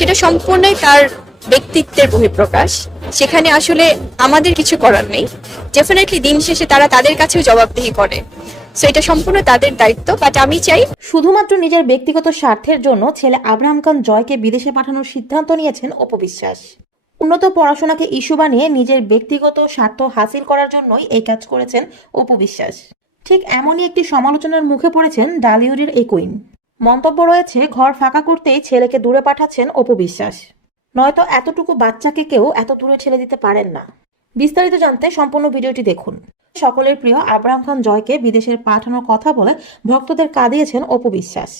সেটা সম্পূর্ণই তার ব্যক্তিত্বের বহিঃপ্রকাশ। সেখানে আসলে আমাদের কিছু করার নেই। ডেফিনেটলি দিন শেষে তারা তাদের কাছেও জবাবদিহি করে। সো এটা সম্পূর্ণ তাদের দায়িত্ব বাট আমি চাই শুধুমাত্র নিজের ব্যক্তিগত স্বার্থের জন্য ছেলে আব্রাহাম খান জয়কে বিদেশে পাঠানোর সিদ্ধান্ত নিয়েছেন অপবিশ্বাস। উন্নত পড়াশোনাকে ইস্যু বানিয়ে নিজের ব্যক্তিগত স্বার্থ হাসিল করার জন্যই এই কাজ করেছেন অপবিশ্বাস। ঠিক এমনই একটি সমালোচনার মুখে পড়েছেন ডালিউডের এই কুইন মন্তব্য রয়েছে, ঘর ফাঁকা করতেই ছেলেকে দূরে পাঠাচ্ছেন অপবিশ্বাস নয়তো এতটুকু বাচ্চাকে কেউ এত দূরে ঠেলে দিতে পারেন না। বিস্তারিত জানতে সম্পূর্ণ ভিডিওটি দেখুন। সকলের প্রিয় আব্রাহাম খান জয়কে বিদেশের পাঠানোর কথা বলে ভক্তদের কাঁদিয়েছেন অপু বিশ্বাস।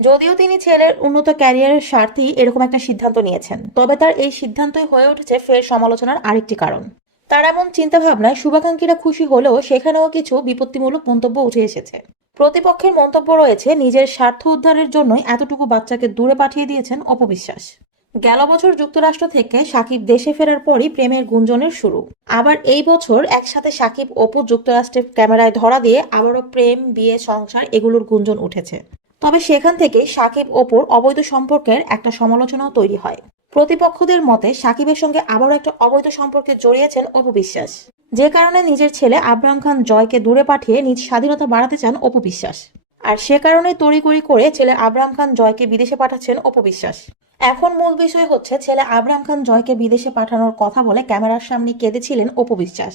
যদিও তিনি ছেলের উন্নত ক্যারিয়ারের স্বার্থেই এরকম একটা সিদ্ধান্ত নিয়েছেন, তবে তার এই সিদ্ধান্তই হয়ে উঠেছে ফের সমালোচনার আরেকটি কারণ। তার এমন চিন্তাভাবনায় শুভাকাঙ্ক্ষীরা খুশি হলেও সেখানেও কিছু বিপত্তিমূলক মন্তব্য উঠে এসেছে। প্রতিপক্ষের মন্তব্য রয়েছে, নিজের স্বার্থ উদ্ধারের জন্যই এতটুকু বাচ্চাকে দূরে পাঠিয়ে দিয়েছেন অপবিশ্বাস। গেল বছর যুক্তরাষ্ট্র থেকে সাকিব দেশে ফেরার পরই প্রেমের গুঞ্জনের শুরু। আবার এই বছর একসাথে সাকিব, অপু যুক্তরাষ্ট্রের ক্যামেরায় ধরা দিয়ে আবারও প্রেম, বিয়ে, সংসার এগুলোর গুঞ্জন উঠেছে। তবে সেখান থেকে সাকিব, অপুর অবৈধ সম্পর্কের একটা সমালোচনাও তৈরি হয়। প্রতিপক্ষদের মতে সাকিবের সঙ্গে আবারও একটা অবৈধ সম্পর্কে জড়িয়েছেন অপবিশ্বাস যে কারণে নিজের ছেলে আবরাম খান জয়কে দূরে পাঠিয়ে নিজ স্বাধীনতা বাড়াতে চান অপবিশ্বাস আর সে কারণে তড়িগড়ি করে ছেলে আবরাম খান জয়কে বিদেশে পাঠাচ্ছেন অপবিশ্বাস এখন মূল বিষয় হচ্ছে ছেলে আবরাম খান জয়কে বিদেশে পাঠানোর কথা বলে ক্যামেরার সামনে কেঁদেছিলেন অপবিশ্বাস